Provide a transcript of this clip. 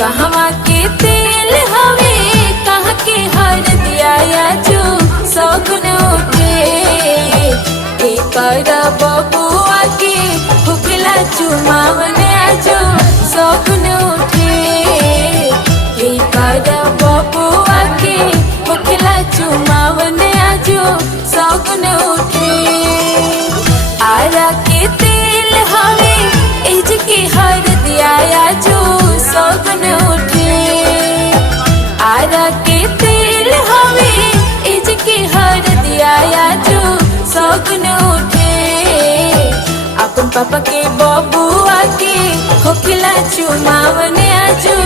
कहवा के तेल हवे कहाँ के हर दिया जो सौगुन उठे कर बबुआ के भुखला चुमावन जो सौगुन उठे कर बबुआ के भुखला चुमावन जो सौगुन उठे आरा के तेल हवे इज के हर दिया जो सौगुन उठे आरा के तेल हवे इज के हर दिया जो सौगुन उठे अपन पापा के बबुआ के होखिला चुमावन जो